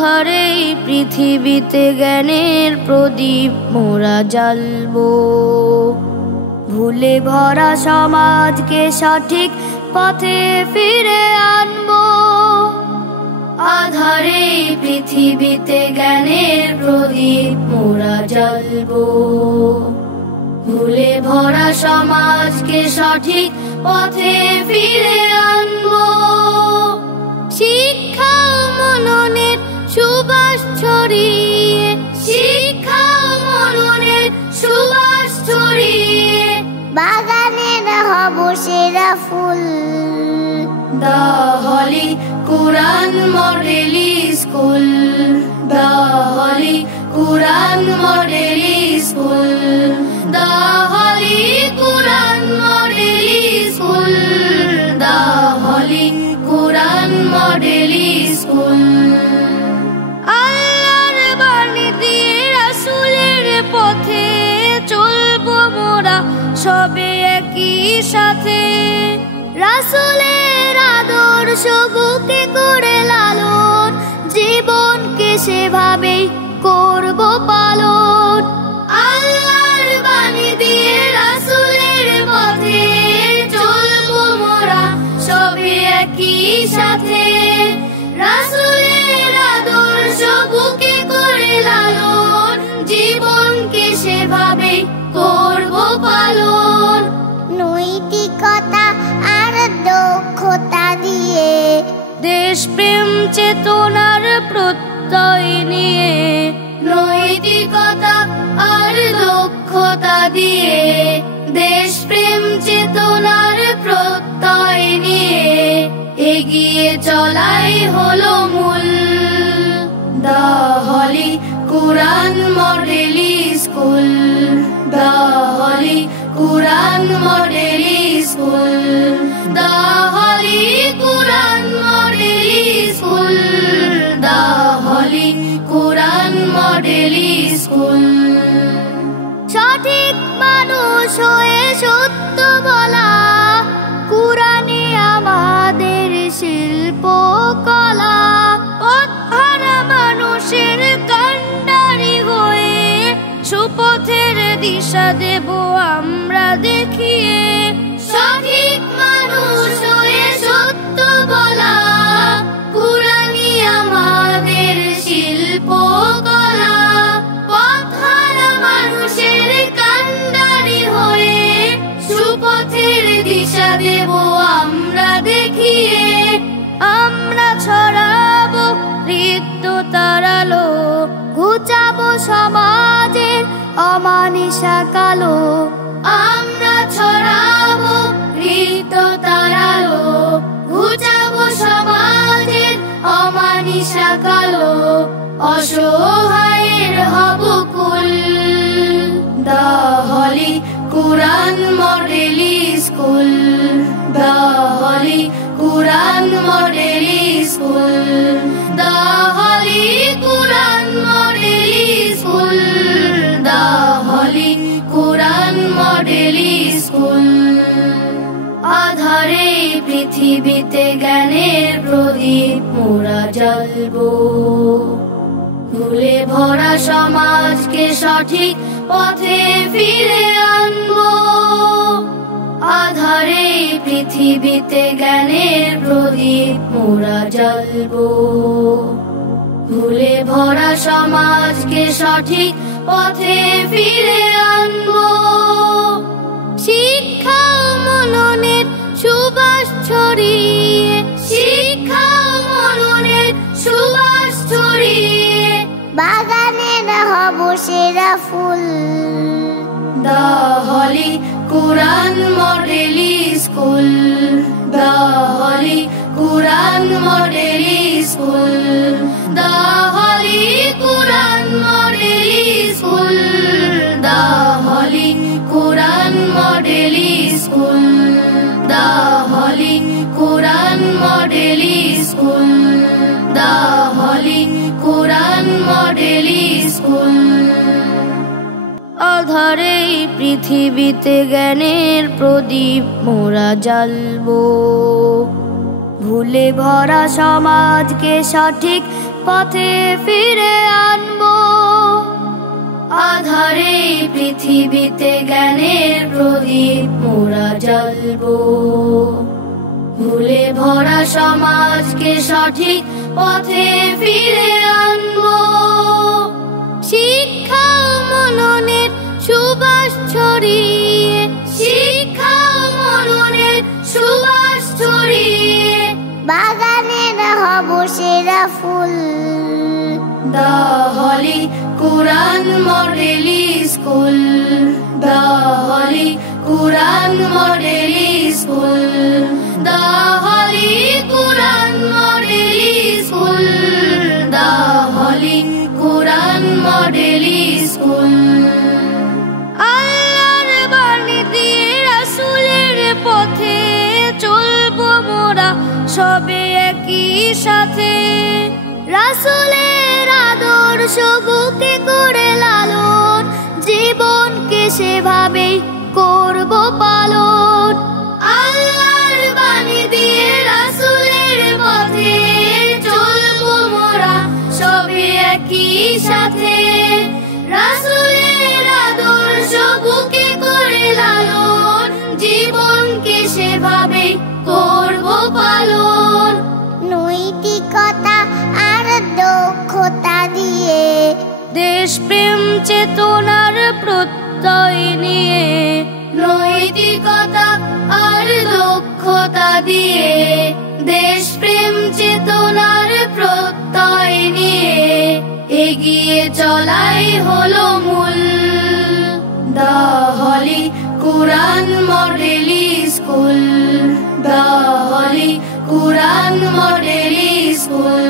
আধারে পৃথিবীতে জ্ঞানের প্রদীপ মোরা জ্বালবো। ভুলে ভরা সমাজকে সঠিক পথে ফিরে আনবো। আধারে পৃথিবীতে জ্ঞানের প্রদীপ মোরা জ্বালবো। ভুলে ভরা সমাজকে সঠিক পথে ফিরে আনবো। শিক্ষা ও মননের সুবাস ছড়িয়ে, শিক্ষা ও মননের সুবাস ছড়িয়ে বাগানের হব সেরা ফুল। The holy Quran model school, the holy Quran model school, the holy Quran model school, the holy Quran model school. আল্লাহর বাণী দিয়ে রাসূলের পথে চলবো মোরা সবে একই সাথে। রাসূলের আদর্শ বুকে করে লালন, জীবনকে সেভাবেই করব পালন। আল্লাহর বাণী দিয়ে রাসূলের পথে চলবো মোরা সবে একই সাথে। রাসূলের আদর্শ বুকে করে লালন, জীবনকে সেভাবেই করব পালন। নৈতিকতা আর দক্ষতা দিয়ে দেশপ্রেম চেতনার প্রত্যয় নিয়ে, নৈতিকতা আর দক্ষতা দিয়ে দেশপ্রেম চেতনার প্রত্যয় নিয়ে এগিয়ে চলাই হলো মূল। The holy Quran model school, the holy Quran model school, the holy Quran model school, the holy Quran model school. সঠিক মানুষ হয়ে সত্য বলা, কুরআনে আমাদের শিল্প কলা। পথহারা মানুষের কান্ডারি হয়ে সুপথের দিশা দেব আমরা দেখিয়ে। সঠিক মানুষ হয়ে সত্য বলা, কুরআনই আমাদের শিল্প কলা। পথহারা মানুষের কান্ডারি হয়ে সুপথের দিশা দেব আমরা দেখিয়ে। আমরা ছড়াবো হৃদ্যতার আলো, ঘুচাবো সমাজের অমানিসা কালো। আমরা ছড়াবো হৃদ্যতার আলো, ঘুচাবো সমাজের অমানিসা কালো। অসহায়ের হব কুল। The holy Quran model school, the holy Quran model school, the holy Quran model school, the holy Quran model school. আধারে পৃথিবীতে জ্ঞানের প্রদীপ মোরা জ্বালবো। ভুলে ভরা সমাজকে সঠিক পথে ফিরে আনবো। আধারে পৃথিবীতে জ্ঞানের প্রদীপ মোরা জ্বালবো। ভুলে ভরা সমাজকে সঠিক পথে ফিরে আনবো। শিক্ষা ও মননের সুবাস ছড়িয়ে, শিক্ষা ও মননের সুবাস ছড়িয়ে বাগানের হব সেরা ফুল। The holy Quran model school, the holy Quran model school, the holy Quran model school, the holy Quran model school, the holy Quran model school, the holy Quran model school. আধারে পৃথিবীতে জ্ঞানের প্রদীপ মোরা জ্বালবো। ভুলে ভরা সমাজকে সঠিক পথে ফিরে আনবো। আধারে পৃথিবীতে জ্ঞানের প্রদীপ মোরা জ্বালবো। ভুলে ভরা সমাজকে সঠিক পথে ফিরে আনবো। শিক্ষা ও মননের সুবাস ছড়িয়ে, শিক্ষা ও মননের সুবাস ছড়িয়ে বাগানের হব সেরা ফুল। The Holy Quran Model School, The Holy Quran Model School, The Holy Quran Model School, The Holy Quran Model School। আল্লাহর বাণী দিয়ে রাসূলের পথে চলবো মোরা সবে একই সাথে। রাসূলের আদর্শ বুকে করে লালন, জীবনকে সেভাবেই করব পালন। আল্লাহর বাণী দিয়ে রাসূলের পথে চলবো মোরা সবে একই সাথে। রাসূলের আদর্শ বুকে করে লালন, জীবনকে সেভাবেই করব পালন। নৈতিকতা আর দক্ষতা দিয়ে দেশপ্রেম চেতনার প্রত্যয় নিয়ে, নৈতিকতা আর দক্ষতা দিয়ে দেশপ্রেম চেতনার প্রত্যয় নিয়ে এগিয়ে চলাই হলো মূল। The Holy Quran Model School, The Holy Quran Model School,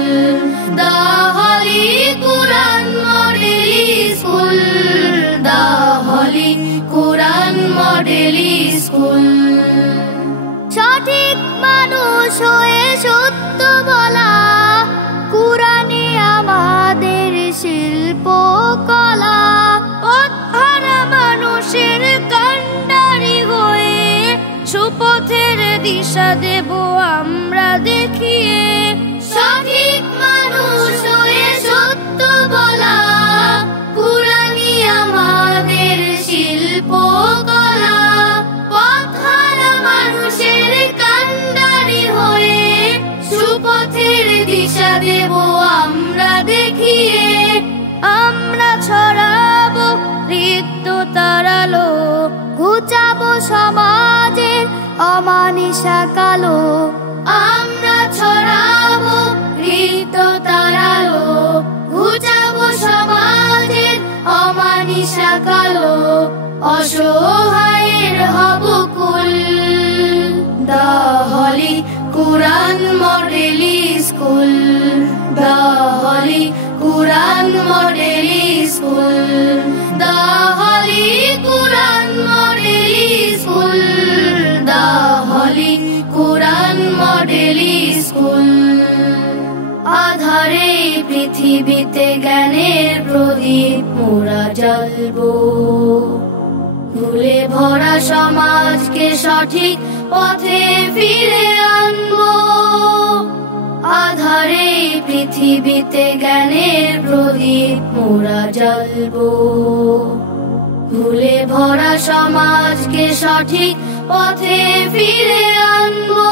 The Holy Quran Model School, The Holy Quran Model School। সঠিক মানুষ হয়ে সত্য বলা, কুরআনে আমাদের শিল্পকলা। পথহারা মানুষের কান্ডারি হয়ে সুপথের দিশা দেব আমরা দেখিয়ে। সঠিক মানুষ হয়ে সত্য বলা, কুরআনে আমাদের শিল্পকলা। পথহারা মানুষের কান্ডারি হয়ে সুপথের দিশা দেব আমরা দেখিয়ে। আমরা ছড়াবো হৃদ্যতার আলো, ঘুচাবো সমাজের অমানিসা কালো। আমরা ছড়াবো হৃদ্যতার আলো, ঘুচাবো সমাজের অমানিসা কালো। অসহায়ের হব কুল। The Holy Quran Model School, The Holy Quran Model School, The Holy Quran Model School, The Holy Quran Model School। আধারে পৃথিবীতে জ্ঞানের প্রদীপ মোরা জ্বালবো। ভুলে ভরা সমাজকে সঠিক পথে ফিরে আনবো। আধারে পৃথিবীতে জ্ঞানের প্রদীপ মোরা জ্বালবো। ভুলে ভরা সমাজকে সঠিক পথে ফিরে আনবো।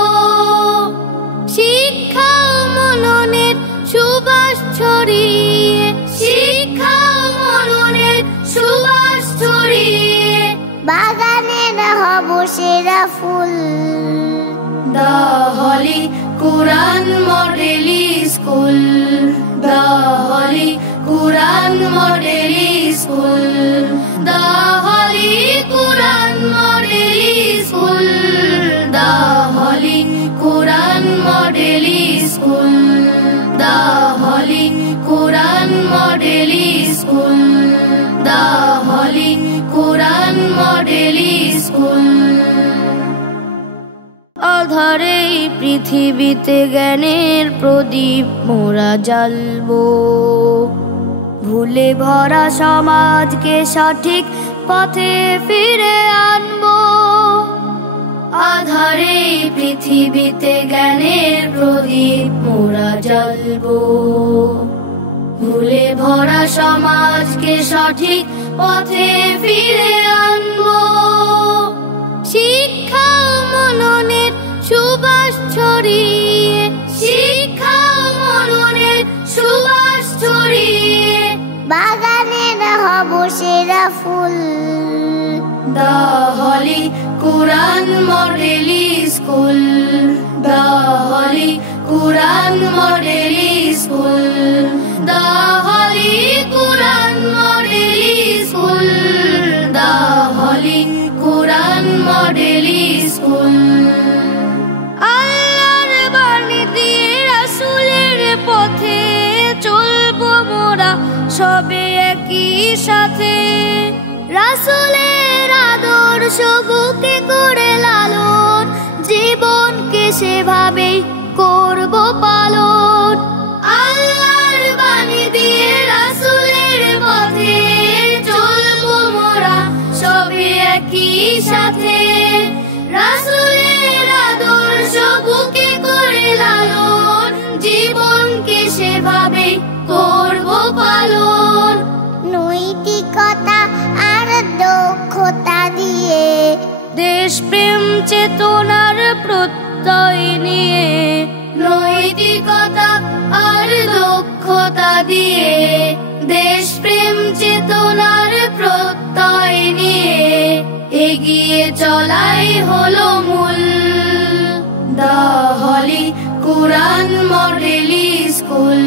শিক্ষা ও মননের সুবাস ছড়িয়ে, শিক্ষা ও মননের সুবাস ছড়িয়ে বাগানের হব সেরা ফুল। The Holy Quran Model School, The Holy Quran Model School, The Holy Quran Model School, The Holy Quran Model School, The Holy Quran Model School, The Holy Quran Model School। আধারে পৃথিবীতে জ্ঞানের প্রদীপ মোরা জ্বালবো। ভুলে ভরা সমাজকে সঠিক পথে ফিরে আনবো। আধারে পৃথিবীতে জ্ঞানের প্রদীপ মোরা জ্বালবো। ভুলে ভরা সমাজকে সঠিক পথে ফিরে আনবো। শিক্ষা ও মননের সুবাস ছড়িয়ে, শিক্ষা ও মননের সুবাস ছড়িয়ে বাগানের হব সেরা ফুল। The Holy Quran Model School, The Holy Quran Model School, The Holy Quran Model School, The Holy Quran Model School। আল্লাহর বাণী দিয়ে রাসূলের পথে চলবো মোরা সবে একই সাথে। রাসূলের আদর্শ বুকে করে লালন, জীবনকে সেভাবেই করব পালন। আল্লাহর বাণী দিয়ে রাসূলের পথে চলবো মোরা সবে একই সাথে। রাসূলের আদর্শ বুকে করে লালন, জীবনকে সেভাবেই করব পালন। নৈতিকতা আর দক্ষতা দিয়ে দেশপ্রেম চেতনার প্রত্যয় নিয়ে, নৈতিকতা আর দক্ষতা দিয়ে দেশপ্রেম চেতনার প্রত্যয় নিয়ে এগিয়ে চলাই হলো মূল। The Holy Quran Model School,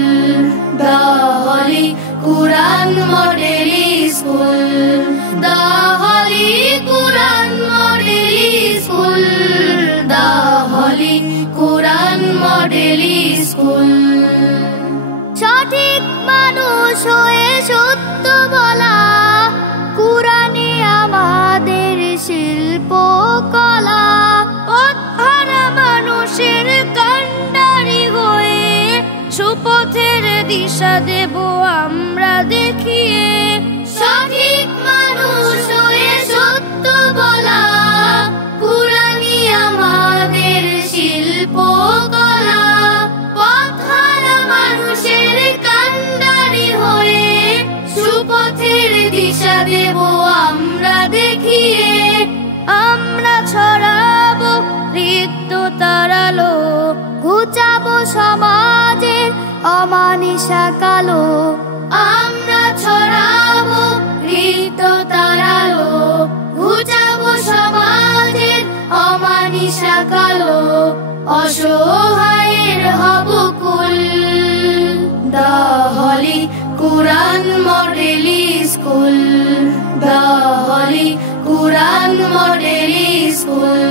The Holy Quran Model School, The Holy Quran Model School, The Holy Quran Model School। সঠিক মানুষ হয়ে সত্য বলা, কুরআনে আমাদের শিল্পকলা। পথহারা মানুষের কান্ডারি হয়ে সুপথের দিশা দেব আমরা দেখিয়ে। সঠিক মানুষ হয়ে সত্য বলা, কুরআনে আমাদের শিল্পকলা। পথহারা মানুষের কান্ডারি হয়ে সুপথের দিশা দেব আমরা দেখিয়ে। আমরা ছড়াবো হৃদ্যতার আলো, ঘুচাবো সমাজের অমানিসা কালো। আমরা ছড়াবো হৃদ্যতার আলো, ঘুচাবো সমাজের অমানিসা কালো। অসহায়ের হব কুল। The Holy Quran Model School, The Holy Quran Model School,